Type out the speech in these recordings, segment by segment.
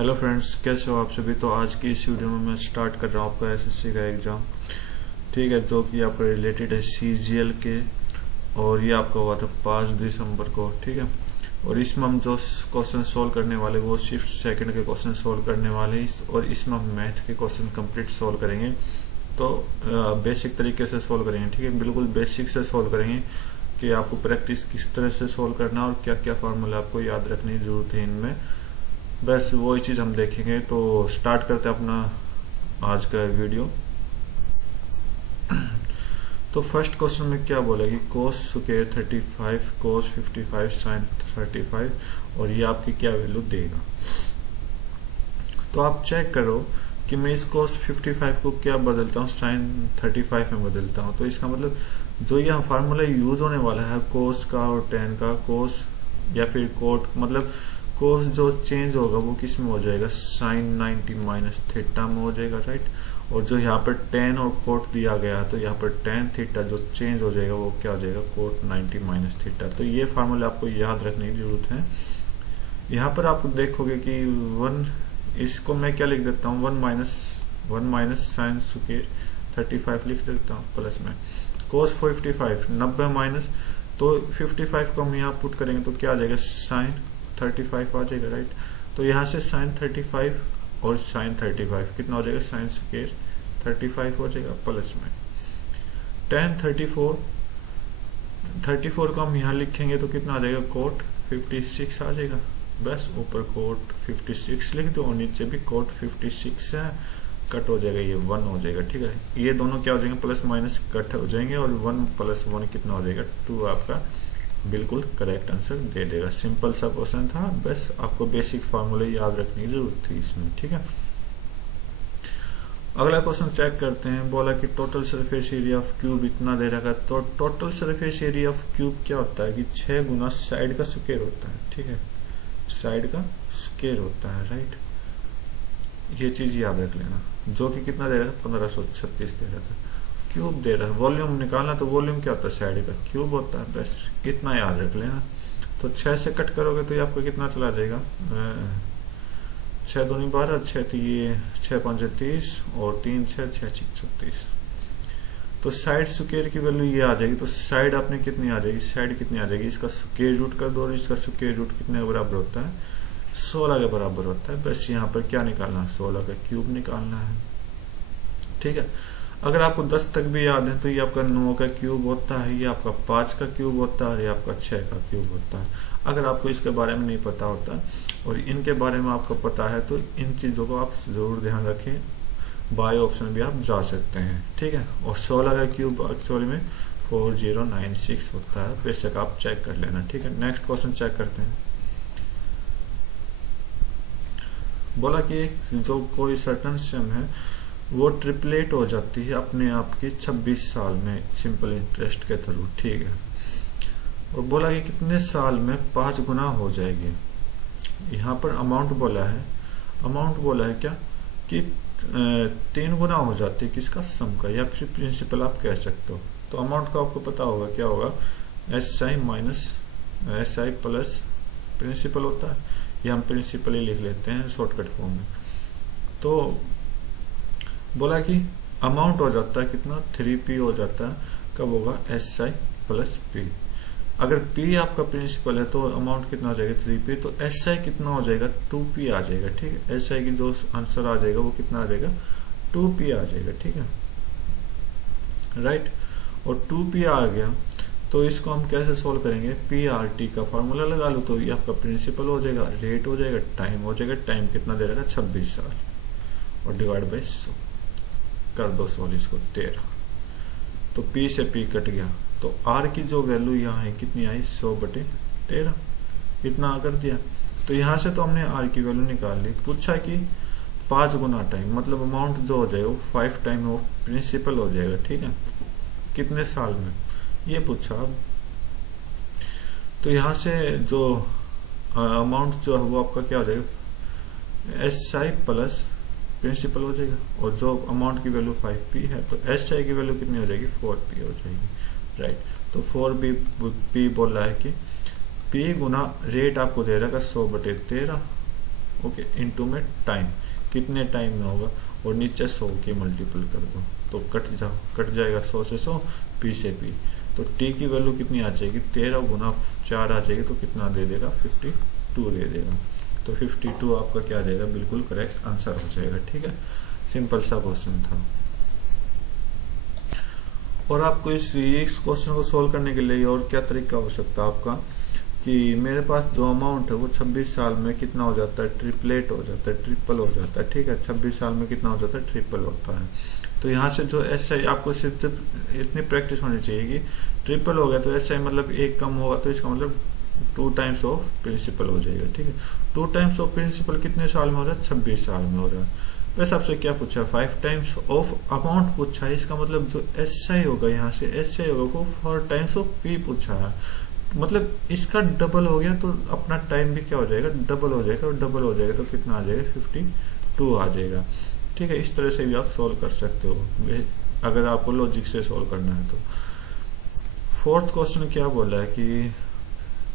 Hello friends, कैसे हो आप सभी। तो आज की इस वीडियो में मैं स्टार्ट कर रहा हूँ आपका एसएससी का एग्ज़ाम। ठीक है, जो कि आपका रिलेटेड है सीजीएल के, और ये आपका हुआ था 5 दिसंबर को। ठीक है, और इसमें हम जो क्वेश्चन सोल्व करने वाले वो शिफ्ट सेकंड के क्वेश्चन सोल्व करने वाले हैं, और इसमें हम मैथ के क्वेश्चन कंप्लीट सोल्व करेंगे। तो बेसिक तरीके से सोल्व करेंगे। ठीक है, बिल्कुल बेसिक से सोल्व करेंगे कि आपको प्रैक्टिस किस तरह से सोल्व करना और क्या क्या फार्मूला आपको याद रखने की जरूरत है इनमें, बस वही चीज़ हम देखेंगे। तो स्टार्ट करते हैं अपना आज का वीडियो। तो फर्स्ट क्वेश्चन में क्या बोला कि कोस स्क्वायर 35 कोस 55 साइन 35, और ये आपकी क्या वैल्यू देगा। तो आप चेक करो कि मैं इस कोस 55 को क्या बदलता हूँ, साइन 35 में बदलता हूँ। तो इसका मतलब जो यहाँ फार्मूला यूज होने वाला है कोस का और टेन का, कोस या फिर कोट, मतलब कोस जो चेंज होगा वो किस में हो जाएगा, साइन 90 माइनस थीटा में हो जाएगा, राइट। और जो यहाँ पर टेन और कोट दिया गया तो यहाँ पर टेन थीटा जो चेंज हो जाएगा वो क्या हो जाएगा, कोट 90 माइनस थीटा। तो ये फार्मूला आपको याद रखने की जरूरत है। यहाँ पर आप देखोगे कि 1, इसको मैं क्या लिख देता हूँ, 1 माइनस साइन स्क्वायर 35 लिख देता हूँ प्लस में कोस 55 90 माइनस, तो 55 को हम यहाँ पुट करेंगे तो क्या आ जाएगा, साइन 35 आ जाएगा, राइट। तो यहाँ से साइन 35 और साइन 35 कितना हो जाएगा, साइन स्क्वायर 35 हो जाएगा प्लस में टेन 34 को हम यहाँ लिखेंगे तो कितना आ जाएगा, कोट 56 आ जाएगा। बस ऊपर कोट 56 लिख दो और नीचे भी कोट 56 है, कट हो जाएगा, ये 1 हो जाएगा। ठीक है, ये दोनों क्या हो जाएंगे, प्लस माइनस कट हो जाएंगे, और 1 + 1 कितना हो जाएगा, 2 आपका बिल्कुल करेक्ट आंसर दे देगा। सिंपल सा क्वेश्चन था, बस आपको बेसिक फार्मूले याद रखने की जरूरत थी इसमें। ठीक है, अगला क्वेश्चन चेक करते हैं। बोला कि total surface area of cube इतना दे रखा। तो total surface area of cube क्या होता है कि 6 गुना साइड का स्क्वायर होता है। ठीक है, साइड का स्क्वायर होता है, राइट। ये चीज याद रख लेना, जो कि कितना दे रहा है, 1536 दे रहा था। क्यूब दे रहा है, वॉल्यूम निकालना, तो वॉल्यूम क्या होता है, साइड का क्यूब होता है, बस इतना याद रख लेना। तो 6 से कट करोगे तो ये आपको कितना चला जाएगा, 6 दूनी 12, 6 5 30 और 3 6 6 36। तो साइड स्क्वायर की वैल्यू ये आ जाएगी। तो साइड आपने कितनी आ जाएगी, साइड कितनी आ जाएगी, इसका स्क्वायर रूट कर दो, और इसका स्क्वायर रूट कितने के बराबर होता है, 16 के बराबर होता है। बस यहाँ पर क्या निकालना है, 16 का क्यूब निकालना है। ठीक है, अगर आपको 10 तक भी याद है तो ये आपका 9 का क्यूब होता है, ये आपका 5 का क्यूब होता है, और ये आपका 6 का क्यूब होता है। अगर आपको इसके बारे में नहीं पता होता और इनके बारे में आपको पता है तो इन चीजों को आप जरूर ध्यान रखें, बाय ऑप्शन भी आप जा सकते हैं। ठीक है, और 16 का क्यूब एक्चुअली में 4096 होता है, बेशक आप चेक कर लेना। ठीक है, नेक्स्ट क्वेश्चन चेक करते हैं। बोला कि जो कोई सर्टन सम है वो ट्रिपलेट हो जाती है अपने आप की 26 साल में सिंपल इंटरेस्ट के थ्रू। ठीक है, और बोला कि कितने साल में 5 गुना हो जाएगी। यहाँ पर अमाउंट बोला है, अमाउंट बोला है क्या कि 3 गुना हो जाती है किसका, सम का, या फिर प्रिंसिपल आप कह सकते हो। तो अमाउंट का आपको पता होगा क्या होगा, SI minus SI plus principal होता है, या हम प्रिंसिपल ही लिख लेते हैं शॉर्टकट फॉर्म में। तो बोला कि अमाउंट हो जाता है कितना, 3P हो जाता है। कब होगा, SI प्लस P। अगर P आपका प्रिंसिपल है तो अमाउंट कितना हो जाएगा, 3P। तो SI कितना हो जाएगा, 2P आ जाएगा। ठीक है, SI की जो आंसर आ जाएगा वो कितना आ जाएगा, 2P आ जाएगा। ठीक है, राइट। और 2P आ गया तो इसको हम कैसे सोल्व करेंगे, PRT का फॉर्मूला लगा लो, तो ये आपका प्रिंसिपल हो जाएगा, रेट हो जाएगा, टाइम हो जाएगा। टाइम कितना दे रहा है, 26 साल, और डिवाइड बाई 100 कर दो, 16 इसको 13। तो P से P कट गया, तो R की जो वैल्यू यहाँ है कितनी आई, 100/13, इतना कर दिया। तो यहाँ से तो हमने R की वैल्यू निकाल ली। पूछा कि 5 गुना टाइम, मतलब अमाउंट जो हो जाएगा वो 5 टाइम वो प्रिंसिपल हो जाएगा। ठीक है, कितने साल में, ये पूछा। तो यहाँ से जो अमाउंट जो है वो आपका क्या हो जाएगा, SI प्लस प्रिंसिपल हो जाएगा, और जो अमाउंट की वैल्यू 5P है तो SI की वैल्यू कितनी हो जाएगी, 4P हो जाएगी, राइट। तो 4P बोल रहा है कि P गुना रेट आपको दे रहा है 100/13, ओके, इनटू में टाइम, कितने टाइम में होगा, और नीचे 100 की मल्टीपल कर दो तो कट जाएगा 100 से 100, पी से पी। तो टी की वैल्यू कितनी आ जाएगी, 13 गुना 4 आ जाएगी, तो कितना दे देगा, 52 दे देगा। तो 52 आपका क्या आ जाएगा, बिल्कुल करेक्ट आंसर हो जाएगा। ठीक है, सिंपल सा क्वेश्चन था। और आपको इस क्वेश्चन को सोल्व करने के लिए और क्या तरीका हो सकता है आपका, कि मेरे पास जो अमाउंट है वो 26 साल में कितना हो जाता है, ट्रिपलेट हो जाता है, ट्रिपल हो जाता है। ठीक है, 26 साल में कितना हो जाता है, ट्रिपल होता है। तो यहाँ से जो SI आपको सिर्फ इतनी प्रैक्टिस होनी चाहिए कि ट्रिपल हो गया तो SI मतलब एक कम होगा, तो इसका मतलब 2 टाइम्स ऑफ प्रिंसिपल हो जाएगा। ठीक है, 2 टाइम्स ऑफ प्रिंसिपल कितने साल में हो रहा है, 26 साल में हो रहा है। वैसे आपसे क्या पूछा, 5 टाइम्स ऑफ अमाउंट पूछा है, इसका मतलब जो SI होगा, यहाँ से SI होगा वो 4 टाइम्स ऑफ P पूछा है, मतलब इसका डबल हो गया, तो अपना टाइम भी क्या हो जाएगा, डबल हो जाएगा, और डबल हो जाएगा तो कितना आ जाएगा, 52 आ जाएगा। ठीक है, इस तरह से भी आप सोल्व कर सकते हो अगर आपको लॉजिक से सोल्व करना है तो। फोर्थ क्वेश्चन क्या बोला है कि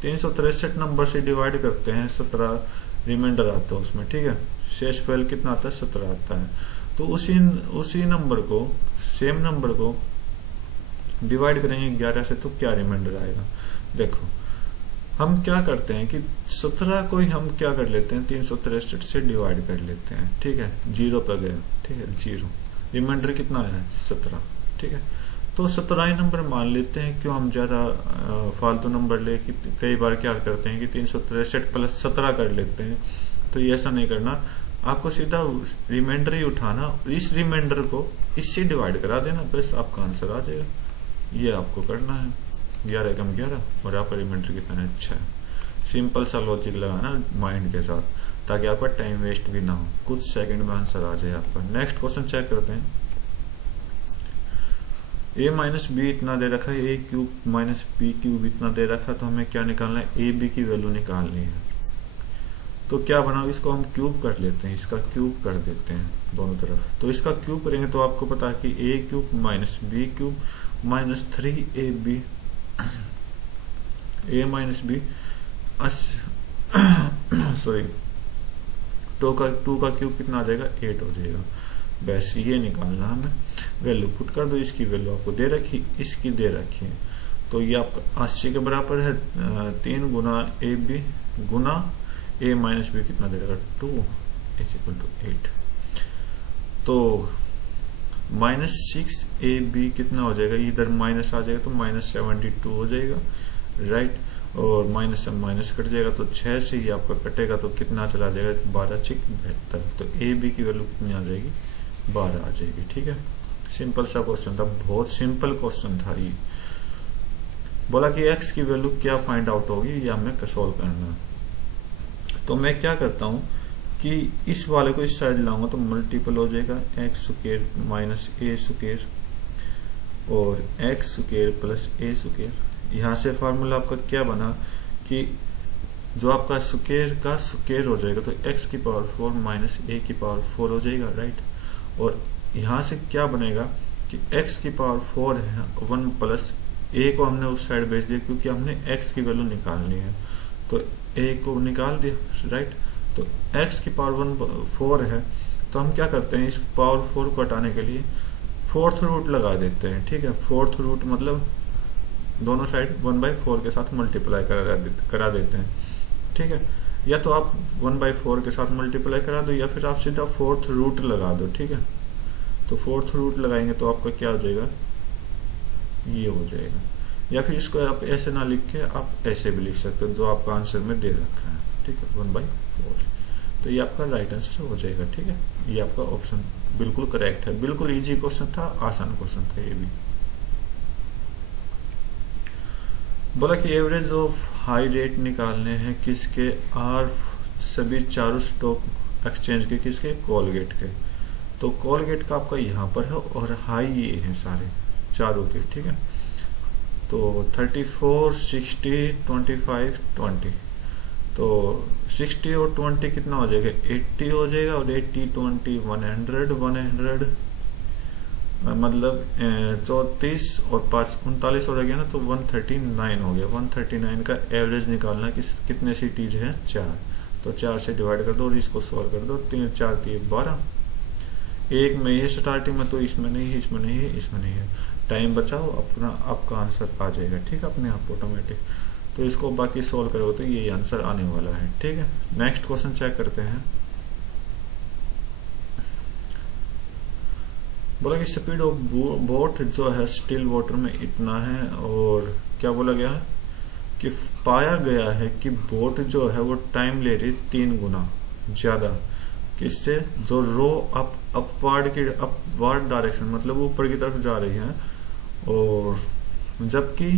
363 नंबर से डिवाइड करते हैं, 17 रिमाइंडर आता है उसमें। ठीक है, शेष फैल कितना आता है, 17 आता है। तो उसी नंबर को, सेम नंबर को डिवाइड करेंगे 11 से, तो क्या रिमाइंडर आएगा। देखो हम क्या करते हैं कि 17 को ही हम क्या कर लेते हैं, 363 से डिवाइड कर लेते हैं। ठीक है, 0 पे गया, ठीक है, 0, रिमाइंडर कितना आया, 17। ठीक है, तो 17 ही नंबर मान लेते हैं, क्यों हम ज्यादा फालतू नंबर ले, कि कई बार क्या करते हैं कि 363 प्लस 17 कर लेते हैं। तो ये ऐसा नहीं करना, आपको सीधा रिमाइंडर ही उठाना, इस रिमाइंडर को इससे डिवाइड करा देना, बस आपका आंसर आ जाएगा। ये आपको करना है, 11 कम 11, और यहाँ पर रिमाइंडर कितना है, 6। सिंपल सा लॉजिक लगाना माइंड के साथ, ताकि आपका टाइम वेस्ट भी ना हो, कुछ सेकंड में आंसर आ जाए आपका। नेक्स्ट क्वेश्चन चेक करते हैं। a माइनस बी इतना दे रखा है, a cube minus b cube इतना दे रखा है, तो हमें क्या निकालना है, ए बी की वैल्यू निकालनी है। तो क्या बनाओ, इसको हम क्यूब कर लेते हैं, इसका क्यूब कर देते हैं दोनों तरफ। तो इसका क्यूब करेंगे तो आपको पता है कि a cube minus b cube minus 3ab, a minus b sorry 2 का क्यूब कितना आ जाएगा, 8 हो जाएगा। बस ये निकालना हमें, वैल्यू पुट कर दो, इसकी वैल्यू आपको दे रखी, इसकी दे रखी है। तो ये आपका 80 के बराबर है, 3 गुना ए बी गुना a माइनस बी कितना दे रहा, 2 इज इक्वल टू 8। तो -6ab कितना हो जाएगा, इधर माइनस आ जाएगा तो -72 हो जाएगा, राइट। और माइनस से माइनस कट जाएगा, तो 6 से ही आपका कटेगा तो कितना चला जाएगा, 12 6 72। तो ए बी की वैल्यू कितनी आ जाएगी, 12 आ जाएगी। ठीक है, सिंपल सा क्वेश्चन था, बहुत सिंपल क्वेश्चन था ये। बोला कि x की वैल्यू क्या फाइंड आउट होगी, ये हमें सोल्व करना है। तो मैं क्या करता हूं कि इस वाले को इस साइड लाऊंगा तो मल्टीपल हो जाएगा, एक्स स्क्वायर माइनस ए स्क्वायर और एक्स स्क्वायर प्लस ए स्क्वायर। यहाँ से फार्मूला आपका क्या बना कि जो आपका स्क्वायर का स्क्वायर हो जाएगा, तो x की पावर 4 माइनस ए की पावर 4 हो जाएगा, राइट। और यहाँ से क्या बनेगा कि x की पावर 4 है, 1 प्लस a को हमने उस साइड भेज दिया, क्योंकि हमने x की वैल्यू निकालनी है, तो a को निकाल दिया, राइट। तो x की पावर 4 है, तो हम क्या करते हैं, इस पावर 4 को हटाने के लिए 4th रूट लगा देते हैं। ठीक है, 4th रूट मतलब दोनों साइड 1/4 के साथ मल्टीप्लाई करा देते हैं। ठीक है, या तो आप 1/4 के साथ मल्टीप्लाई करा दो, या फिर आप सीधा 4th रूट लगा दो। ठीक है, तो 4th रूट लगाएंगे तो आपका क्या हो जाएगा, ये हो जाएगा। या फिर इसको आप ऐसे ना लिख के आप ऐसे भी लिख सकते हो, जो आपका आंसर में दे रखा है। ठीक है, 1/4, तो ये आपका राइट आंसर हो जाएगा। ठीक है, ये आपका ऑप्शन बिल्कुल करेक्ट है, बिल्कुल इजी क्वेश्चन था, आसान क्वेश्चन था ये भी। बोला कि एवरेज ऑफ हाई रेट निकालने हैं किसके, आर सभी चारों स्टॉक एक्सचेंज के, किसके, कोलगेट के। तो कोलगेट का आपका यहाँ पर है, और हाई ये है सारे चारों के। ठीक है, तो 34 60 25 20, तो 60 और 20 कितना हो जाएगा, 80 हो जाएगा, और 80 20 100 मतलब 34 और 5 39 हो गया ना, तो 139 हो गया। 139 का एवरेज निकालना कितने सिटीज है, 4, तो 4 से डिवाइड कर दो और इसको सॉल्व कर दो। 3 4 3 12, एक में ये स्टार्टिंग में, तो इसमें नहीं है, इसमें नहीं है, इसमें नहीं है। टाइम बचाओ, अपना आपका आंसर आ जाएगा, ठीक है, अपने आप ऑटोमेटिक। तो इसको बाकी सोल्व करोगे तो ये आंसर आने वाला है, ठीक है। नेक्स्ट क्वेश्चन चेक करते हैं। बोला कि स्पीड ऑफ बोट जो है स्टिल वाटर में इतना है, और क्या बोला गया है कि पाया गया है कि बोट जो है वो टाइम ले रही 3 गुना ज्यादा, किससे, जो रो अपवर्ड डायरेक्शन मतलब ऊपर की तरफ जा रही है, और जबकि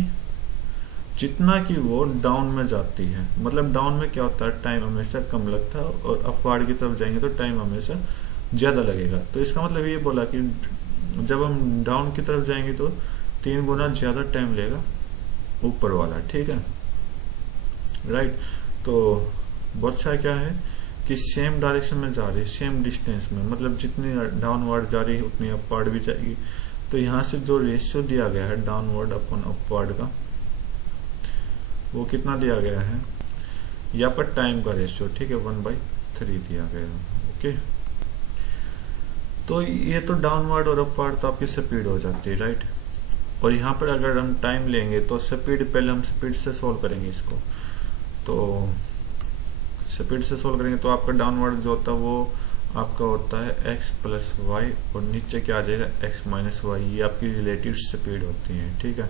जितना कि वो डाउन में जाती है। मतलब डाउन में क्या होता है, टाइम हमेशा कम लगता है, और अपवर्ड की तरफ जाएंगे तो टाइम हमेशा ज्यादा लगेगा। तो इसका मतलब ये बोला कि जब हम डाउन की तरफ जाएंगे तो 3 गुना ज्यादा टाइम लेगा ऊपर वाला, ठीक है, राइट। तो बहुत अच्छा क्या है कि सेम डायरेक्शन में जा रही है, सेम डिस्टेंस में, मतलब जितनी डाउनवर्ड जा रही है उतनी अपवर्ड भी जाएगी। तो यहाँ से जो रेशियो दिया गया है डाउनवर्ड अपॉन अपवर्ड का, वो कितना दिया गया है, यहाँ पर टाइम का रेशियो, ठीक है, 1/3 दिया गया है, ओके। तो ये तो डाउनवर्ड और अपवर्ड तो आपकी स्पीड हो जाती है, राइट। और यहाँ पर अगर हम टाइम लेंगे तो स्पीड, पहले हम स्पीड से सोल्व करेंगे इसको। तो स्पीड से सोल्व करेंगे तो आपका डाउनवर्ड जो होता है वो आपका होता है x प्लस वाई, और नीचे क्या आ जाएगा x माइनस वाई। ये आपकी रिलेटिव स्पीड होती है, ठीक है,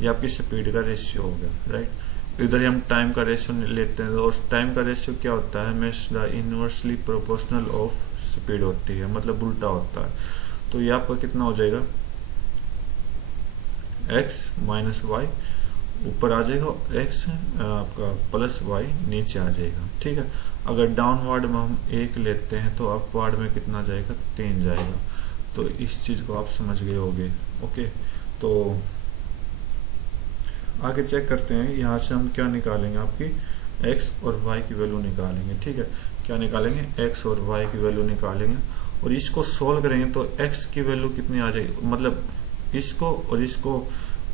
ये आपकी स्पीड का रेशियो हो गया, राइट। इधर हम टाइम का रेशियो लेते हैं, और टाइम का रेशियो क्या होता है, हमेशा इनवर्सली प्रोपोर्शनल ऑफ स्पीड होती है, मतलब उल्टा होता है। तो ये आपका कितना हो जाएगा, x माइनस वाई ऊपर आ जाएगा, x आपका प्लस वाई नीचे आ जाएगा, ठीक है। अगर डाउनवर्ड में हम 1 लेते हैं तो अपवर्ड में कितना जाएगा, 3 जाएगा। तो इस चीज को आप समझ गए होंगे, ओके। तो आगे चेक करते हैं, यहाँ से हम क्या निकालेंगे, आपकी x और y की वैल्यू निकालेंगे, ठीक है। क्या निकालेंगे, x और y की वैल्यू निकालेंगे, और इसको सोल्व करेंगे तो x की वैल्यू कितनी आ जाएगी, मतलब इसको और इसको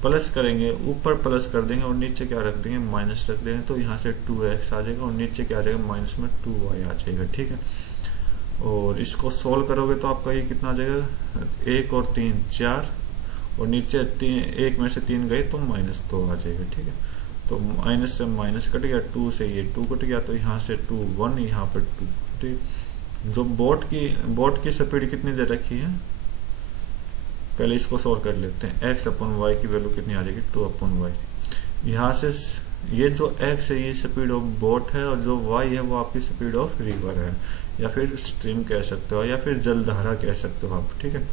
प्लस करेंगे, ऊपर प्लस कर देंगे और नीचे क्या रख देंगे, माइनस रख देंगे। तो यहाँ से 2x आ जाएगा, और नीचे क्या आ जाएगा, माइनस में 2y आ जाएगा, ठीक है। और इसको सोल्व करोगे तो आपका ये कितना आ जाएगा, 1 और 3 4, और नीचे 1 में से 3 गए तो -2 आ जाएगा, ठीक है। तो माइनस से माइनस कट गया, 2 से ये 2 कट गया, तो यहाँ से 2 1, यहाँ पर 2, ठीक। जो बोट की स्पीड कितनी दे रखी है, पहले इसको सोल्व कर लेते हैं। x अपॉन वाई की वैल्यू कितनी आ जाएगी, 2 अपॉन वाई। यहाँ से ये जो x है ये स्पीड ऑफ बोट है, और जो y है वो आपकी स्पीड ऑफ रिवर है, या फिर स्ट्रीम कह सकते हो, या फिर जलधारा कह सकते हो आप, ठीक है।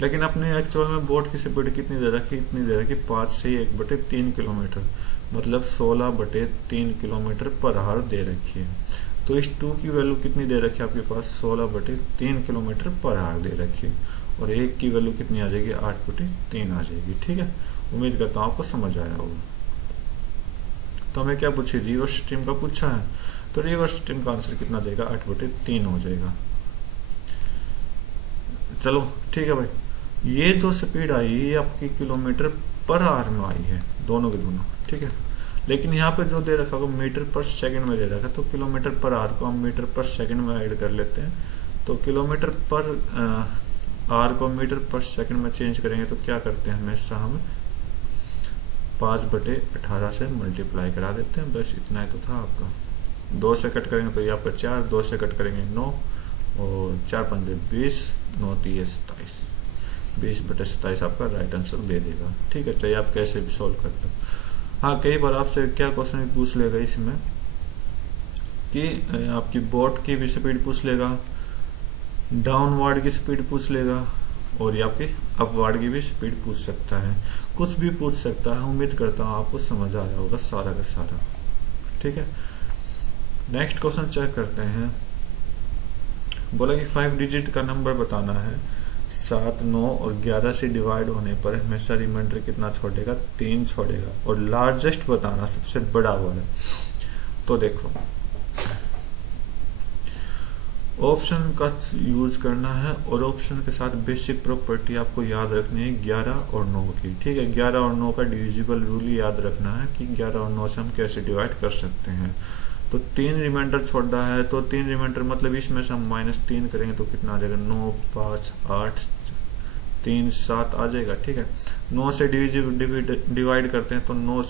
लेकिन अपने एक्चुअल में बोट की स्पीड कितनी दे रखी, इतनी दे रखी 5 से 1/3 किलोमीटर, मतलब 16/3 किलोमीटर पर आवर दे रखी है। तो इस 2 की वैल्यू कितनी दे रखी है आपके पास, 16/3 किलोमीटर पर आवर दे रखी है, और 1 की वैल्यू कितनी आ जाएगी, 8/3 आ जाएगी, ठीक है। उम्मीद करता हूँ आपको समझ आया होगा। तो हमें क्या पूछे, रिवर्स स्ट्रीम का पूछा है, तो रिवर्स स्ट्रीम का आंसर कितना देगा, 8/3 हो जाएगा। चलो ठीक है भाई, ये जो स्पीड आई ये आपकी किलोमीटर पर आवर में आई है, दोनों के दोनों, ठीक है। लेकिन यहाँ पे जो दे रखा होगा मीटर पर सेकंड में दे रखा है, तो किलोमीटर पर आवर को हम मीटर पर सेकंड में ऐड कर लेते हैं। तो किलोमीटर पर आवर को मीटर पर सेकंड में चेंज करेंगे तो क्या करते हैं, हमेशा हम 5/18 से मल्टीप्लाई करा देते हैं, बस इतना ही तो था आपका। 2 से कट करेंगे तो यहाँ पर 4, 2 से कट करेंगे 9, और 4 5 20, 9 3 27, 20/27 आपका राइट आंसर दे देगा, ठीक है। चाहे आप कैसे भी सोल्व कर लो। हाँ, कई बार आपसे क्या क्वेश्चन पूछ लेगा इसमें कि आपकी बोट की भी स्पीड पूछ लेगा, डाउनवर्ड की स्पीड पूछ लेगा, और ये आपकी अपवर्ड की भी स्पीड पूछ सकता है, कुछ भी पूछ सकता है। उम्मीद करता हूँ आपको समझ आ रहा होगा सारा का सारा, ठीक है। नेक्स्ट क्वेश्चन चेक करते हैं। बोला कि 5 डिजिट का नंबर बताना है, 7 9 और 11 से डिवाइड होने पर हमेशा रिमाइंडर कितना छोड़ेगा, 3 छोड़ेगा, और लार्जेस्ट बताना, सबसे बड़ा वाला। तो देखो ऑप्शन का यूज करना है, और ऑप्शन के साथ बेसिक प्रॉपर्टी आपको याद रखनी है 11 और 9 की, ठीक है। 11 और 9 का डिविजिबल रूल याद रखना है कि 11 और 9 से हम कैसे डिवाइड कर सकते हैं। तो 3 रिमाइंडर छोड़ रहा है, तो 3 रिमाइंडर मतलब इसमें से हम -3 करेंगे तो कितना आ जाएगा, 9 5 8 3 7 आ जाएगा। ठीक है, 9 से डिवाइड करते हैं तो 9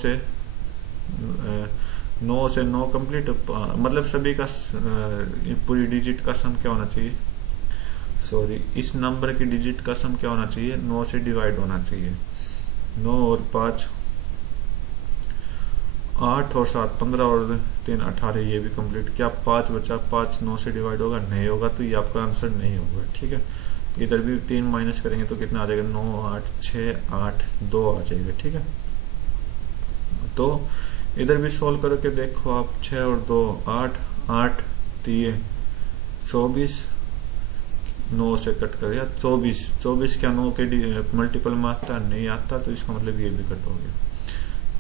से 9 कंप्लीट, मतलब सभी का पूरी डिजिट का सम क्या होना चाहिए, सॉरी इस नंबर की डिजिट का सम क्या होना चाहिए, 9 से डिवाइड होना चाहिए। 9 और 5 8 और 7 15 और 3 18, ये भी कंप्लीट। क्या 5 बचा, 5 9 से डिवाइड होगा, नहीं होगा, तो ये आपका आंसर नहीं होगा। ठीक है, इधर भी 3 माइनस करेंगे तो कितना आ जाएगा, 9 8 6 8 2 आ जाएगा। ठीक है, तो इधर भी सोल्व करके देखो आप, 6 और 2 8 8 3 24, 9 से कट कर दिया 24, 24 क्या 9 के मल्टीपल में आता नहीं आता, तो इसका मतलब ये भी कट हो गया।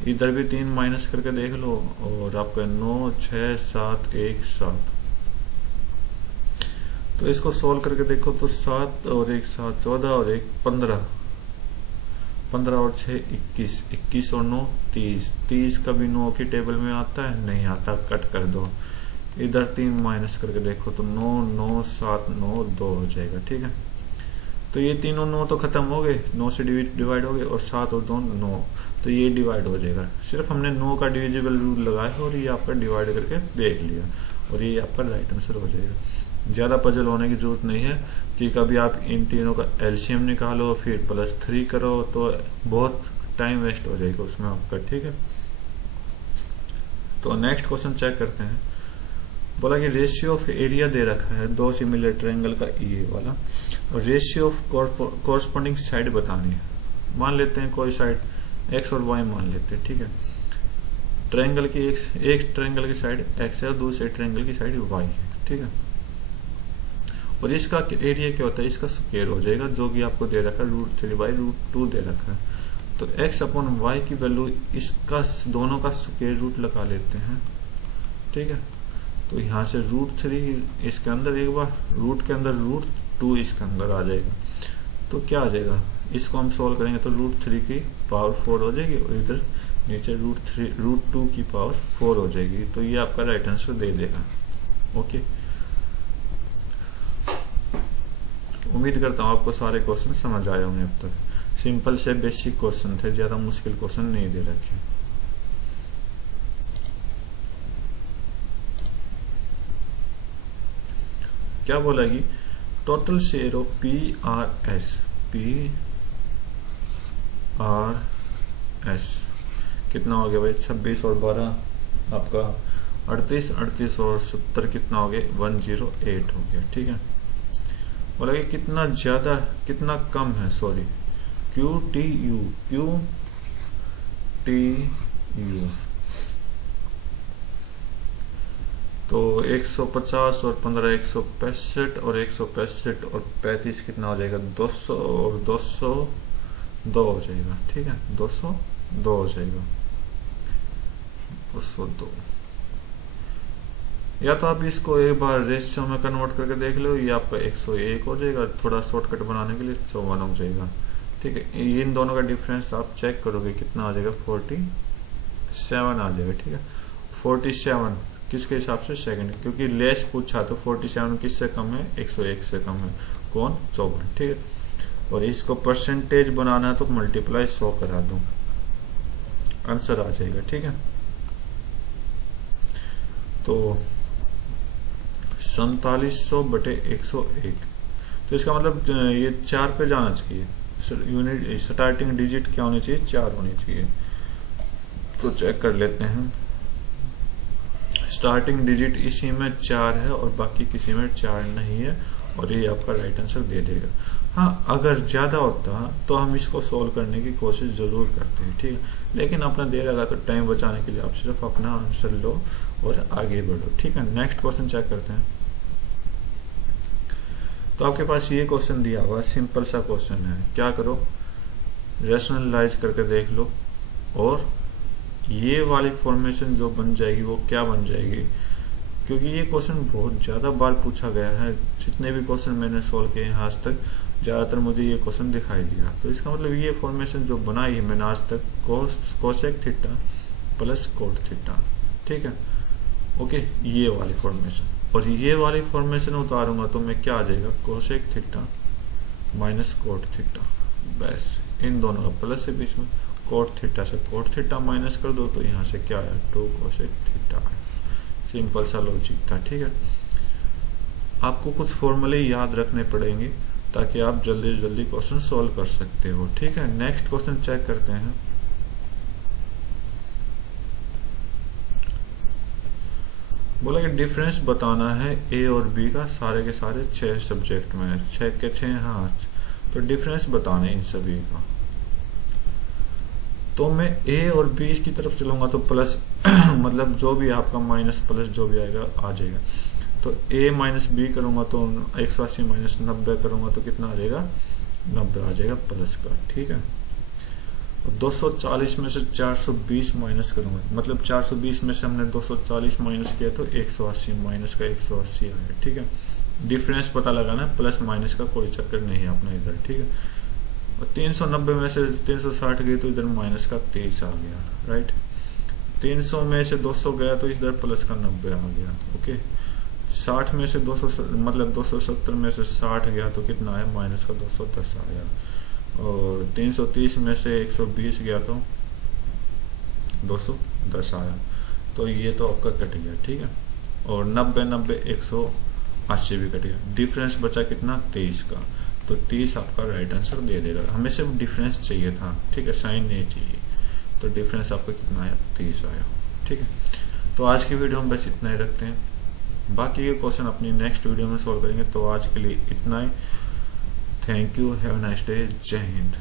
इधर भी 3 माइनस करके देख लो और आपका 9 6 7 1 7, तो इसको सोल्व करके देखो तो 7 और 1 7 14 और 1 15, 15 और 6 21, 21 और 9 30, 30 कभी 9 की टेबल में आता है, नहीं आता, कट कर दो। इधर 3 माइनस करके देखो तो 9 9 7 9 2 हो जाएगा। ठीक है, तो ये तीनों 9 तो खत्म हो गए, 9 से डिवाइड हो गए, और 7 और 2 9, तो ये डिवाइड हो जाएगा। सिर्फ हमने 9 का डिविजिबल रूल लगाया और ये आपका डिवाइड करके देख लिया, और ये आपका राइट आंसर हो जाएगा। ज्यादा पजल होने की जरूरत नहीं है कि कभी आप इन तीनों का एलसीएम निकालो फिर +3 करो, तो बहुत टाइम वेस्ट हो जाएगा उसमें आपका। ठीक है, तो नेक्स्ट क्वेश्चन चेक करते हैं। बोला कि रेशियो ऑफ एरिया दे रखा है 2 सिमिलर ट्रायंगल का, ये वाला, और रेशियो ऑफ कॉरस्पॉन्डिंग साइड बतानी है। मान लेते हैं कोई साइड x और y मान लेते हैं। ठीक है, ट्रायंगल की एक ट्रायंगल की साइड x है और दूसरे ट्रायंगल की साइड y है। ठीक है, और इसका एरिया क्या होता है, इसका स्क्वायर हो जाएगा, जो कि आपको दे रखा है √3/√2 दे रखा है। तो x/y की वैल्यू इसका दोनों का स्क्वायर रूट लगा लेते हैं। ठीक है, तो यहाँ से √3 इसके अंदर, एक बार रूट के अंदर √2 इसके अंदर आ जाएगा, तो क्या आ जाएगा, इसको हम सोल्व करेंगे तो √3 की पावर 4 हो जाएगी, और इधर नीचे √2 की पावर 4 हो जाएगी, तो ये आपका राइट आंसर दे देगा। ओके, उम्मीद करता हूँ आपको सारे क्वेश्चन समझ आए होंगे अब तक। सिंपल से बेसिक क्वेश्चन थे, ज्यादा मुश्किल क्वेश्चन नहीं दे रखे। क्या बोला कि टोटल शेयर ऑफ PRS कितना हो गया भाई, 26 और 12 आपका 38, 38 और 70 कितना हो गया, 108 हो गया। ठीक है, बोला कि कितना ज्यादा कितना कम है, सॉरी QTU तो 150 और 15 165, और 165 और 35 कितना हो जाएगा, 200 और 202 हो जाएगा। ठीक है, 202 हो जाएगा, 202। या तो आप इसको एक बार रेशियो में कन्वर्ट करके देख लो, ये आपका 101 हो जाएगा, थोड़ा शॉर्टकट बनाने के लिए 54 हो जाएगा। ठीक है, इन दोनों का डिफरेंस आप चेक करोगे कितना आ जाएगा, 47 आ जाएगा। ठीक है, 47 किसके हिसाब से, सेकंड, क्योंकि लेस पूछा तो 47 किससे कम है, 101 से कम है, कौन, 54। ठीक है, और इसको परसेंटेज बनाना है तो मल्टीप्लाई 100 करा दो, आंसर आ जाएगा। ठीक है, तो 4700/101, तो इसका मतलब ये 4 पे जाना चाहिए, यूनिट स्टार्टिंग डिजिट क्या होनी चाहिए, 4 होनी चाहिए। तो चेक कर लेते हैं, स्टार्टिंग डिजिट इसी में 4 है और बाकी किसी में 4 नहीं है, और ये आपका राइट आंसर दे देगा। हाँ, अगर ज्यादा होता तो हम इसको सोल्व करने की कोशिश जरूर करते हैं। ठीक है, लेकिन अपना दे लगा तो टाइम बचाने के लिए आप सिर्फ अपना आंसर लो और आगे बढ़ो। ठीक है, नेक्स्ट क्वेश्चन चेक करते हैं। तो आपके पास ये क्वेश्चन दिया हुआ है, सिंपल सा क्वेश्चन है, क्या करो, रैशनलाइज करके देख लो, और ये वाली फॉर्मेशन जो बन जाएगी वो क्या बन जाएगी, क्योंकि ये क्वेश्चन बहुत ज्यादा बार पूछा गया है। जितने भी क्वेश्चन मैंने सोल्व किए हैं आज तक, ज्यादातर मुझे ये क्वेश्चन दिखाई दिया। तो इसका मतलब ये फॉर्मेशन जो बनाई है मैंने आज तक, cosec theta plus cot theta. ठीक है, ओके, ये वाली फॉर्मेशन, और ये वाली फॉर्मेशन उतारूंगा तो मैं क्या आ जाएगा, cosec theta minus cot theta, बस इन दोनों का प्लस है बीच में, कोट थीटा से कोट थीटा माइनस कर दो तो यहाँ से क्या आया, 2 कोसेक थीटा आया। सिंपल सा लॉजिक था, ठीक है। आपको कुछ फॉर्मूले याद रखने पड़ेंगे ताकि आप जल्दी जल्दी क्वेश्चन सॉल्व कर सकते हो, ठीक है। नेक्स्ट क्वेश्चन चेक करते हैं। बोला कि डिफरेंस बताना है ए और बी का, सारे के सारे 6 सब्जेक्ट में, 6 के 6, हाँ, तो डिफरेंस बताना है इन सभी का। तो मैं ए और बी की तरफ चलूंगा तो प्लस मतलब जो भी आपका माइनस प्लस जो भी आएगा आ जाएगा। तो ए माइनस बी करूंगा तो 180 माइनस 90 करूंगा तो कितना आ जाएगा, 90 आ जाएगा प्लस का, ठीक है। 240 में से 420 माइनस करूंगा, मतलब 420 में से हमने 240 माइनस किया तो 180 माइनस का 180 आएगा, ठीक है। डिफरेंस पता लगाना, प्लस माइनस का कोई चक्कर नहीं है अपना इधर, ठीक है। और 390 में से 360 गई तो इधर माइनस का 30 आ गया, राइट। 300 में से 200 गया तो इधर प्लस का 90 आ गया, ओके। 60 में से 200 मतलब 270 में से 60 गया तो कितना आया, माइनस का 210 आया। और 330 में से 120 गया तो 210 आया। तो ये तो आपका कट गया, ठीक है। और 90 90 180 भी कट गया। डिफरेंस बचा कितना, 23 का। तो 30 आपका राइट आंसर दे देगा। हमें सिर्फ डिफरेंस चाहिए था, ठीक है, साइन नहीं चाहिए। तो डिफरेंस आपका कितना आया, 30 आया, ठीक है। तो आज की वीडियो में बस इतना ही रखते हैं, बाकी के क्वेश्चन अपनी नेक्स्ट वीडियो में सॉल्व करेंगे। तो आज के लिए इतना ही। Thank you, have a nice day, जय हिंद।